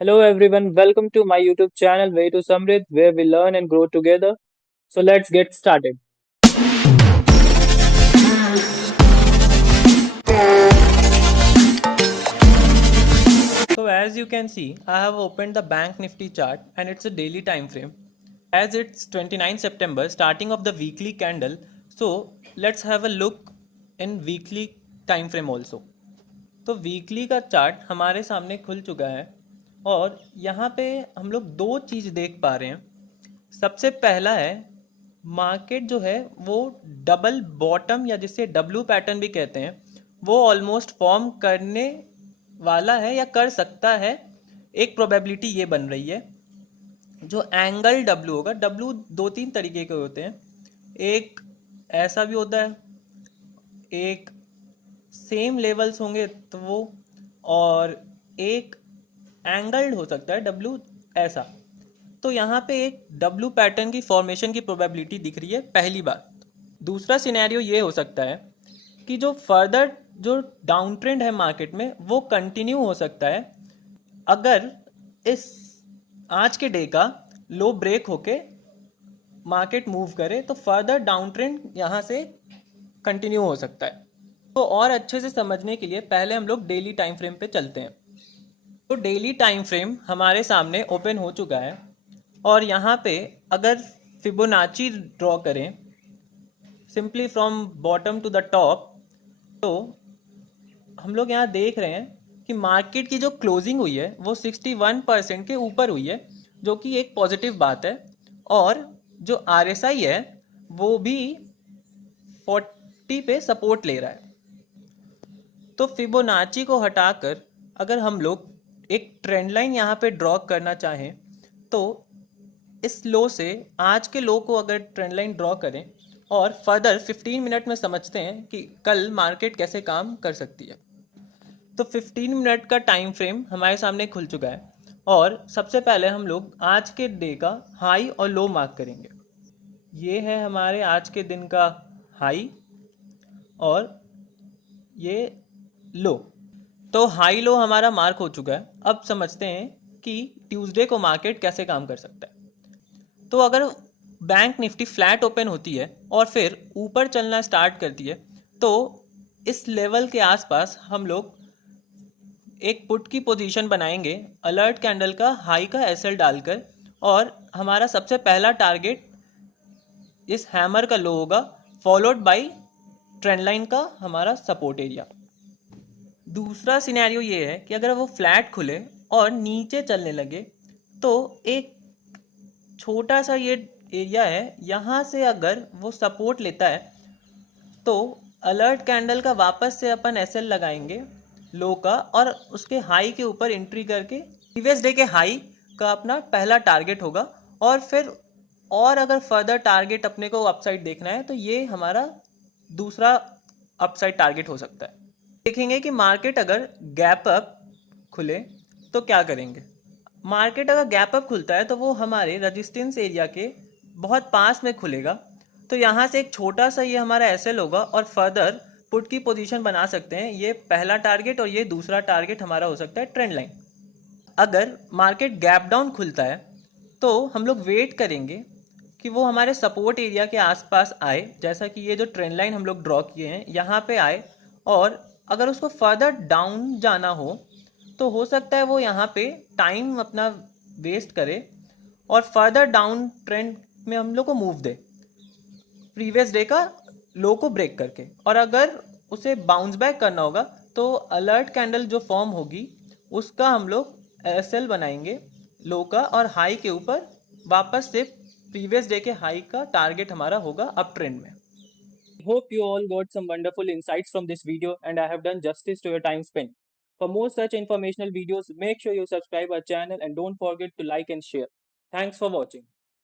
Hello everyone, welcome to my YouTube channel Way to Samrit, where we learn and grow together. So let's get started. So as you can see, I have opened the Bank Nifty chart and it's a daily time frame. As it's 29 September, starting of the weekly candle. So let's have a look in weekly time frame also. तो weekly का chart हमारे सामने खुल चुका है और यहाँ पे हम लोग दो चीज़ देख पा रहे हैं। सबसे पहला है मार्केट जो है वो डबल बॉटम या जिसे डब्ल्यू पैटर्न भी कहते हैं वो ऑलमोस्ट फॉर्म करने वाला है या कर सकता है। एक प्रोबेबिलिटी ये बन रही है। जो एंगल डब्ल्यू होगा, डब्ल्यू दो तीन तरीके के होते हैं। एक ऐसा भी होता है, एक सेम लेवल्स होंगे तो वो, और एक एंगल्ड हो सकता है डब्ल्यू ऐसा। तो यहाँ पे एक डब्ल्यू पैटर्न की फॉर्मेशन की प्रोबेबिलिटी दिख रही है, पहली बात। दूसरा सिनेरियो ये हो सकता है कि जो फर्दर जो डाउन ट्रेंड है मार्केट में वो कंटिन्यू हो सकता है अगर इस आज के डे का लो ब्रेक होके मार्केट मूव करे तो फर्दर डाउन ट्रेंड यहाँ से कंटिन्यू हो सकता है। तो और अच्छे से समझने के लिए पहले हम लोग डेली टाइम फ्रेम पे चलते हैं। तो डेली टाइम फ्रेम हमारे सामने ओपन हो चुका है और यहाँ पे अगर फिबोनाची ड्रॉ करें simply from bottom to the top, तो हम लोग यहाँ देख रहे हैं कि मार्केट की जो क्लोजिंग हुई है वो 61% के ऊपर हुई है, जो कि एक पॉजिटिव बात है। और जो RSI है वो भी 40 पे सपोर्ट ले रहा है। तो फिबोनाची को हटाकर अगर हम लोग एक ट्रेंड लाइन यहाँ पे ड्रॉ करना चाहें तो इस लो से आज के लो को अगर ट्रेंड लाइन ड्रॉ करें और फर्दर 15 मिनट में समझते हैं कि कल मार्केट कैसे काम कर सकती है। तो 15 मिनट का टाइम फ्रेम हमारे सामने खुल चुका है और सबसे पहले हम लोग आज के डे का हाई और लो मार्क करेंगे। ये है हमारे आज के दिन का हाई और ये लो। तो हाई लो हमारा मार्क हो चुका है। अब समझते हैं कि ट्यूसडे को मार्केट कैसे काम कर सकता है। तो अगर बैंक निफ्टी फ्लैट ओपन होती है और फिर ऊपर चलना स्टार्ट करती है तो इस लेवल के आसपास हम लोग एक पुट की पोजीशन बनाएंगे अलर्ट कैंडल का हाई का एसएल डालकर, और हमारा सबसे पहला टारगेट इस हैमर का लो होगा, फॉलोड बाय ट्रेंड लाइन का हमारा सपोर्ट एरिया। दूसरा सिनेरियो ये है कि अगर वो फ्लैट खुले और नीचे चलने लगे तो एक छोटा सा ये एरिया है, यहाँ से अगर वो सपोर्ट लेता है तो अलर्ट कैंडल का वापस से अपन एसएल लगाएंगे लो का, और उसके हाई के ऊपर एंट्री करके प्रीवियस डे के हाई का अपना पहला टारगेट होगा। और फिर और अगर फर्दर टारगेट अपने को अपसाइड देखना है तो ये हमारा दूसरा अपसाइड टारगेट हो सकता है। देखेंगे कि मार्केट अगर गैप अप खुले तो क्या करेंगे। मार्केट अगर गैप अप खुलता है तो वो हमारे रेजिस्टेंस एरिया के बहुत पास में खुलेगा। तो यहाँ से एक छोटा सा ये हमारा एसएल होगा और फर्दर पुट की पोजीशन बना सकते हैं। ये पहला टारगेट और ये दूसरा टारगेट हमारा हो सकता है ट्रेंड लाइन। अगर मार्केट गैप डाउन खुलता है तो हम लोग वेट करेंगे कि वो हमारे सपोर्ट एरिया के आसपास आए, जैसा कि ये जो ट्रेंड लाइन हम लोग ड्रॉ किए हैं यहाँ पे आए, और अगर उसको फर्दर डाउन जाना हो तो सकता है वो यहाँ पे टाइम अपना वेस्ट करे और फर्दर डाउन ट्रेंड में हम लोग को मूव दे प्रीवियस डे का लो को ब्रेक करके। और अगर उसे बाउंस बैक करना होगा तो अलर्ट कैंडल जो फॉर्म होगी उसका हम लोग एसएल बनाएंगे लो का, और हाई के ऊपर वापस से प्रीवियस डे के हाई का टारगेट हमारा होगा अप ट्रेंड में। Hope you all got some wonderful insights from this video and I have done justice to your time spent. For more such informational videos, make sure you subscribe our channel and don't forget to like and share. Thanks for watching.